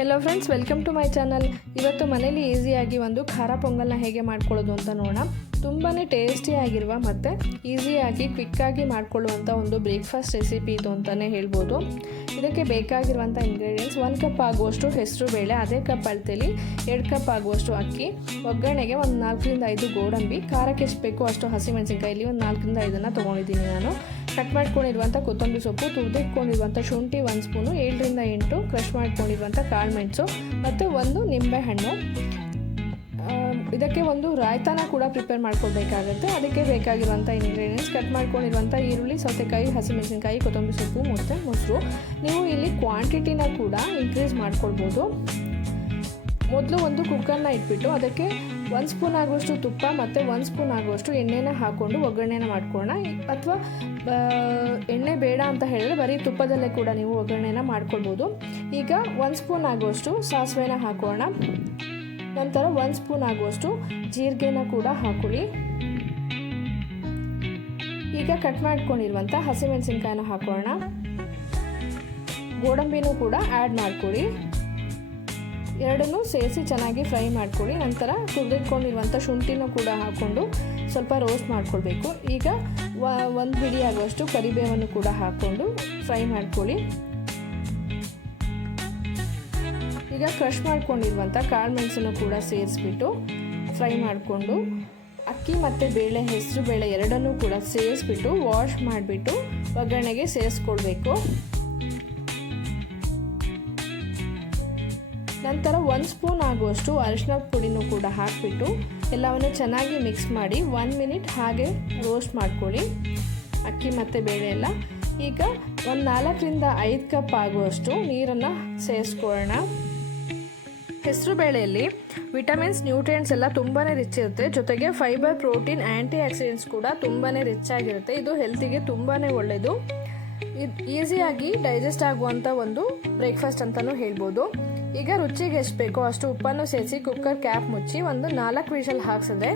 Hello friends welcome to my channel ಇವತ್ತು ಮನೇಲಿ ಈಸಿಯಾಗಿ ಒಂದು ಖಾರ ಪೊಂಗಲ್ನ ಹೇಗೆ ಮಾಡ್ಕೊಳ್ಳೋದು ಅಂತ ನೋಡೋಣ. ತುಂಬಾ ಟೇಸ್ಟಿಯಾಗಿರುವ ಮತ್ತು ಈಸಿಯಾಗಿ ಕ್ವಿಕ್ಕಾಗಿ ಮಾಡ್ಕೊಳ್ಳುವಂಥ ಒಂದು ಬ್ರೇಕ್ಫಾಸ್ಟ್ ರೆಸಿಪಿ ಇದು ಅಂತಲೇ ಹೇಳ್ಬೋದು. ಇದಕ್ಕೆ ಬೇಕಾಗಿರುವಂಥ ಇಂಗ್ರೀಡಿಯೆಂಟ್ಸ್ ಒಂದು ಕಪ್ ಆಗುವಷ್ಟು ಹೆಸರು ಬೇಳೆ, ಅದೇ ಕಪ್ ಅಳ್ತೇಲಿ ಎರಡು ಕಪ್ ಆಗುವಷ್ಟು ಅಕ್ಕಿ, ಒಗ್ಗರಣೆಗೆ ಒಂದು ನಾಲ್ಕರಿಂದ ಐದು ಗೋಡಂಬಿ, ಖಾರಕ್ಕೆ ಎಷ್ಟು ಬೇಕೋ ಅಷ್ಟು ಹಸಿಮೆಣಸಿನ್ಕಾಯಲ್ಲಿ ಒಂದು ನಾಲ್ಕರಿಂದ ಐದನ್ನು ತೊಗೊಂಡಿದ್ದೀನಿ ನಾನು. ಕಟ್ ಮಾಡ್ಕೊಂಡಿರುವಂಥ ಕೊತ್ತಂಬರಿ ಸೊಪ್ಪು ತುರಿದಿಟ್ಕೊಂಡಿರುವಂಥ ಶುಂಠಿ ಒಂದು ಸ್ಪೂನು, ಏಳರಿಂದ ಎಂಟು ಕ್ರಷ್ ಮಾಡ್ಕೊಂಡಿರುವಂಥ ಕಾಳು ಮೆಣಸು ಮತ್ತು ಒಂದು ನಿಂಬೆಹಣ್ಣು ಹಣ್ಣು. ಇದಕ್ಕೆ ಒಂದು ರಾಯ್ತಾನ ಕೂಡ ಪ್ರಿಪೇರ್ ಮಾಡ್ಕೊಳ್ಬೇಕಾಗುತ್ತೆ. ಅದಕ್ಕೆ ಬೇಕಾಗಿರುವಂಥ ಇಂಗ್ರೀಡಿಯೆಂಟ್ಸ್ ಕಟ್ ಮಾಡ್ಕೊಂಡಿರುವಂಥ ಈರುಳ್ಳಿ, ಸೌತೆಕಾಯಿ, ಹಸಿಮೆಣಸಿನಕಾಯಿ, ಕೊತ್ತಂಬರಿ ಸೊಪ್ಪು ಮತ್ತು ಮೊಸರು. ನೀವು ಇಲ್ಲಿ ಕ್ವಾಂಟಿಟಿನ ಕೂಡ ಇನ್ಕ್ರೀಸ್ ಮಾಡ್ಕೊಳ್ಬೋದು. ಮೊದಲು ಒಂದು ಕುಕ್ಕರ್ನ ಇಟ್ಬಿಟ್ಟು ಅದಕ್ಕೆ ಒಂದು ಸ್ಪೂನ್ ಆಗುವಷ್ಟು ತುಪ್ಪ ಮತ್ತು ಒಂದು ಸ್ಪೂನ್ ಆಗುವಷ್ಟು ಎಣ್ಣೆನ ಹಾಕ್ಕೊಂಡು ಒಗ್ಗರಣೆನ ಮಾಡ್ಕೊಳ್ಳೋಣ. ಅಥವಾ ಎಣ್ಣೆ ಬೇಡ ಅಂತ ಹೇಳಿದ್ರೆ ಬರೀ ತುಪ್ಪದಲ್ಲೇ ಕೂಡ ನೀವು ಒಗ್ಗರಣೆನ ಮಾಡ್ಕೊಳ್ಬೋದು. ಈಗ ಒಂದು ಸ್ಪೂನ್ ಆಗುವಷ್ಟು ಸಾಸಿವೆನ ಹಾಕೋಣ ನಂತರ ಒಂದು ಸ್ಪೂನ್ ಆಗುವಷ್ಟು ಜೀರಿಗೆನ ಕೂಡ ಹಾಕೊಳ್ಳಿ. ಈಗ ಕಟ್ ಮಾಡ್ಕೊಂಡಿರುವಂಥ ಹಸಿಮೆಣಸಿನ್ಕಾಯಿನ ಹಾಕೋಣ ಗೋಡಂಬಿನೂ ಕೂಡ ಆ್ಯಡ್ ಮಾಡ್ಕೊಳ್ಳಿ. ಎರಡನ್ನೂ ಸೇರಿಸಿ ಚೆನ್ನಾಗಿ ಫ್ರೈ ಮಾಡ್ಕೊಳ್ಳಿ. ನಂತರ ತುರಿದಿಟ್ಕೊಂಡಿರುವಂಥ ಶುಂಠಿನೂ ಕೂಡ ಹಾಕ್ಕೊಂಡು ಸ್ವಲ್ಪ ರೋಸ್ಟ್ ಮಾಡ್ಕೊಳ್ಬೇಕು. ಈಗ ಒಂದು ಬಿಡಿ ಆಗುವಷ್ಟು ಕರಿಬೇವನ್ನು ಕೂಡ ಹಾಕ್ಕೊಂಡು ಫ್ರೈ ಮಾಡ್ಕೊಳ್ಳಿ. ಈಗ ಕ್ರಷ್ ಮಾಡ್ಕೊಂಡಿರುವಂಥ ಕಾಳು ಮೆಣಸನ್ನು ಕೂಡ ಸೇರಿಸ್ಬಿಟ್ಟು ಫ್ರೈ ಮಾಡಿಕೊಂಡು ಅಕ್ಕಿ ಮತ್ತು ಬೇಳೆ, ಹೆಸರು ಬೇಳೆ ಎರಡನ್ನೂ ಕೂಡ ಸೇರಿಸ್ಬಿಟ್ಟು ವಾಶ್ ಮಾಡಿಬಿಟ್ಟು ಒಗ್ಗರಣೆಗೆ ಸೇರಿಸ್ಕೊಳ್ಬೇಕು. ನಂತರ ಒಂದು ಸ್ಪೂನ್ ಆಗುವಷ್ಟು ಅರಿಶಿನ ಪುಡಿನೂ ಕೂಡ ಹಾಕಿಬಿಟ್ಟು ಎಲ್ಲವನ್ನು ಚೆನ್ನಾಗಿ ಮಿಕ್ಸ್ ಮಾಡಿ ಒನ್ ಮಿನಿಟ್ ಹಾಗೆ ರೋಸ್ಟ್ ಮಾಡ್ಕೊಳ್ಳಿ. ಅಕ್ಕಿ ಮತ್ತು ಬೇಳೆ ಎಲ್ಲ. ಈಗ ಒಂದು ನಾಲ್ಕರಿಂದ ಐದು ಕಪ್ ಆಗುವಷ್ಟು ನೀರನ್ನು ಸೇರಿಸ್ಕೊಳ್ಳೋಣ. ಹೆಸರು ಬೇಳೆಯಲ್ಲಿ ವಿಟಮಿನ್ಸ್, ನ್ಯೂಟ್ರಿಯೆಂಟ್ಸ್ ಎಲ್ಲ ತುಂಬಾ ರಿಚ್ ಇರುತ್ತೆ. ಜೊತೆಗೆ ಫೈಬರ್, ಪ್ರೋಟೀನ್ ಆ್ಯಂಟಿ ಆಕ್ಸಿಡೆಂಟ್ಸ್ ಕೂಡ ತುಂಬಾ ರಿಚ್ ಆಗಿರುತ್ತೆ. ಇದು ಹೆಲ್ತಿಗೆ ತುಂಬಾ ಒಳ್ಳೆಯದು ಇದು ಈಸಿಯಾಗಿ ಡೈಜೆಸ್ಟ್ ಆಗುವಂಥ ಒಂದು ಬ್ರೇಕ್ಫಾಸ್ಟ್ ಅಂತಲೂ ಹೇಳ್ಬೋದು. ಈಗ ರುಚಿಗೆ ಎಷ್ಟು ಬೇಕೋ ಅಷ್ಟು ಉಪ್ಪನ್ನು ಸೇರಿಸಿ ಕುಕ್ಕರ್ ಕ್ಯಾಪ್ ಮುಚ್ಚಿ ಒಂದು ನಾಲ್ಕು ವಿಷಲ್ ಹಾಕ್ಸಿದ್ರೆ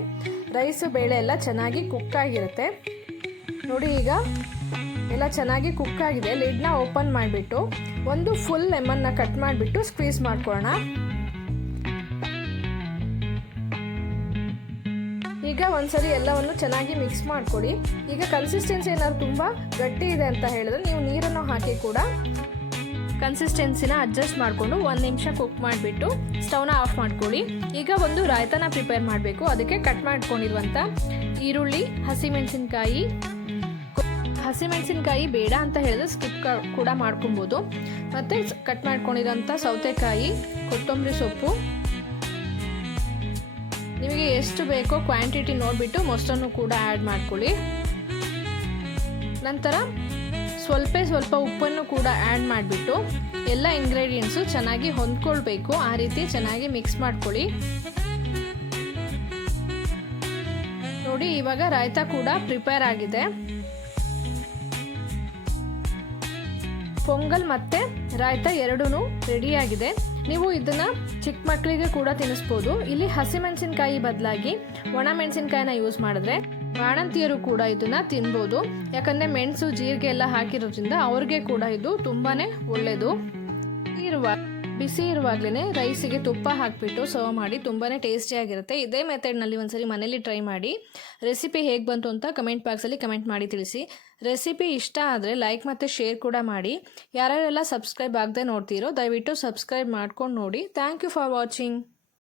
ರೈಸು ಬೇಳೆ ಎಲ್ಲ ಚೆನ್ನಾಗಿ ಕುಕ್ ಆಗಿರುತ್ತೆ. ನೋಡಿ ಈಗ ಎಲ್ಲ ಚೆನ್ನಾಗಿ ಕುಕ್ ಆಗಿದೆ. ಲಿಡ್ನ ಓಪನ್ ಮಾಡಿಬಿಟ್ಟು ಒಂದು ಫುಲ್ ಲೆಮನ್ನ ಕಟ್ ಮಾಡಿಬಿಟ್ಟು ಸ್ಕ್ವೀಸ್ ಮಾಡ್ಕೊಳ್ಳೋಣ. ಈಗ ಒಂದ್ಸರಿ ಎಲ್ಲವನ್ನು ಚೆನ್ನಾಗಿ ಮಿಕ್ಸ್ ಮಾಡ್ಕೊಳ್ಳಿ ಈಗ ಕನ್ಸಿಸ್ಟೆನ್ಸಿ ಏನಾದ್ರು ತುಂಬ ಗಟ್ಟಿ ಇದೆ ಅಂತ ಹೇಳಿದ್ರೆ ನೀವು ನೀರನ್ನು ಹಾಕಿ ಕೂಡ ಕನ್ಸಿಸ್ಟೆನ್ಸಿನ ಅಡ್ಜಸ್ಟ್ ಮಾಡಿಕೊಂಡು ಒಂದು ನಿಮಿಷ ಕುಕ್ ಮಾಡಿಬಿಟ್ಟು ಸ್ಟವ್ನ ಆಫ್ ಮಾಡ್ಕೊಳ್ಳಿ. ಈಗ ಒಂದು ರಾಯ್ತನ ಪ್ರಿಪೇರ್ ಮಾಡಬೇಕು. ಅದಕ್ಕೆ ಕಟ್ ಮಾಡ್ಕೊಂಡಿರುವಂಥ ಈರುಳ್ಳಿ, ಹಸಿಮೆಣಸಿನ್ಕಾಯಿ ಹಸಿಮೆಣಸಿನ್ಕಾಯಿ ಬೇಡ ಅಂತ ಹೇಳಿದ್ರೆ ಸ್ಕಿಪ್ ಕೂಡ ಮಾಡ್ಕೊಬೋದು. ಮತ್ತು ಕಟ್ ಮಾಡ್ಕೊಂಡಿರೋಂಥ ಸೌತೆಕಾಯಿ, ಕೊತ್ತಂಬರಿ ಸೊಪ್ಪು. ನಿಮಗೆ ಎಷ್ಟು ಬೇಕೋ ಕ್ವಾಂಟಿಟಿ ನೋಡಿಬಿಟ್ಟು ಮೊಸರನ್ನು ಕೂಡ ಆ್ಯಡ್ ಮಾಡ್ಕೊಳ್ಳಿ. ನಂತರ ಸ್ವಲ್ಪ ಸ್ವಲ್ಪ ಉಪ್ಪನ್ನು ಕೂಡ ಆ್ಯಡ್ ಮಾಡಿಬಿಟ್ಟು ಎಲ್ಲ ಇಂಗ್ರೀಡಿಯೆಂಟ್ಸು ಚೆನ್ನಾಗಿ ಹೊಂದ್ಕೊಳ್ಬೇಕು. ಆ ರೀತಿ ಚೆನ್ನಾಗಿ ಮಿಕ್ಸ್ ಮಾಡ್ಕೊಳ್ಳಿ. ನೋಡಿ, ಇವಾಗ ರಾಯ್ತ ಕೂಡ ಪ್ರಿಪೇರ್ ಆಗಿದೆ. ಪೊಂಗಲ್ ಮತ್ತು ರಾಯ್ತ ಎರಡೂ ರೆಡಿಯಾಗಿದೆ ನೀವು ಇದನ್ನು ಚಿಕ್ಕ ಮಕ್ಕಳಿಗೆ ಕೂಡ ತಿನ್ನಿಸ್ಬೋದು. ಇಲ್ಲಿ ಹಸಿಮೆಣಸಿನ್ಕಾಯಿ ಬದಲಾಗಿ ಒಣ ಮೆಣಸಿನ್ಕಾಯಿನ ಯೂಸ್ ಮಾಡಿದ್ರೆ ಬಾಣಂತಿಯರು ಕೂಡ ಇದನ್ನು ತಿನ್ಬೋದು. ಯಾಕಂದರೆ ಮೆಣಸು, ಜೀರಿಗೆ ಎಲ್ಲ ಹಾಕಿರೋದ್ರಿಂದ ಅವ್ರಿಗೆ ಕೂಡ ಇದು ತುಂಬಾ ಒಳ್ಳೆಯದು ಇರುವ, ಬಿಸಿ ಇರುವಾಗಲೇ ರೈಸಿಗೆ ತುಪ್ಪ ಹಾಕಿಬಿಟ್ಟು ಸರ್ವ್ ಮಾಡಿ ತುಂಬಾ ಟೇಸ್ಟಿಯಾಗಿರುತ್ತೆ ಇದೇ ಮೆಥಡ್ನಲ್ಲಿ ಒಂದ್ಸರಿ ಮನೇಲಿ ಟ್ರೈ ಮಾಡಿ. ರೆಸಿಪಿ ಹೇಗೆ ಬಂತು ಅಂತ ಕಮೆಂಟ್ ಬಾಕ್ಸಲ್ಲಿ ಕಮೆಂಟ್ ಮಾಡಿ ತಿಳಿಸಿ. ರೆಸಿಪಿ ಇಷ್ಟ ಆದರೆ ಲೈಕ್ ಮತ್ತು ಶೇರ್ ಕೂಡ ಮಾಡಿ. ಯಾರ್ಯಾರೆಲ್ಲ ಸಬ್ಸ್ಕ್ರೈಬ್ ಆಗದೆ ನೋಡ್ತೀರೋ ದಯವಿಟ್ಟು ಸಬ್ಸ್ಕ್ರೈಬ್ ಮಾಡ್ಕೊಂಡು ನೋಡಿ. Thank you for watching